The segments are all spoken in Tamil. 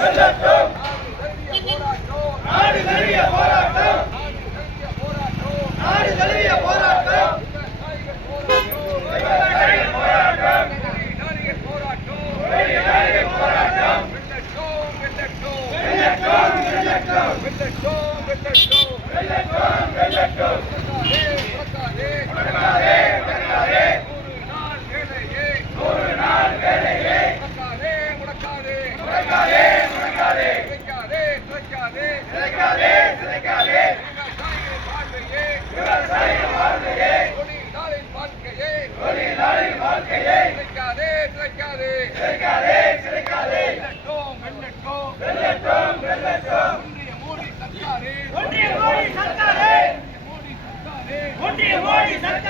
Venga, ஒன்றிய மோடி சர்க்காரே. ஒன்றிய மோடி சர்க்காரே.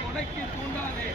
கொலைக்கு தூண்டாதே.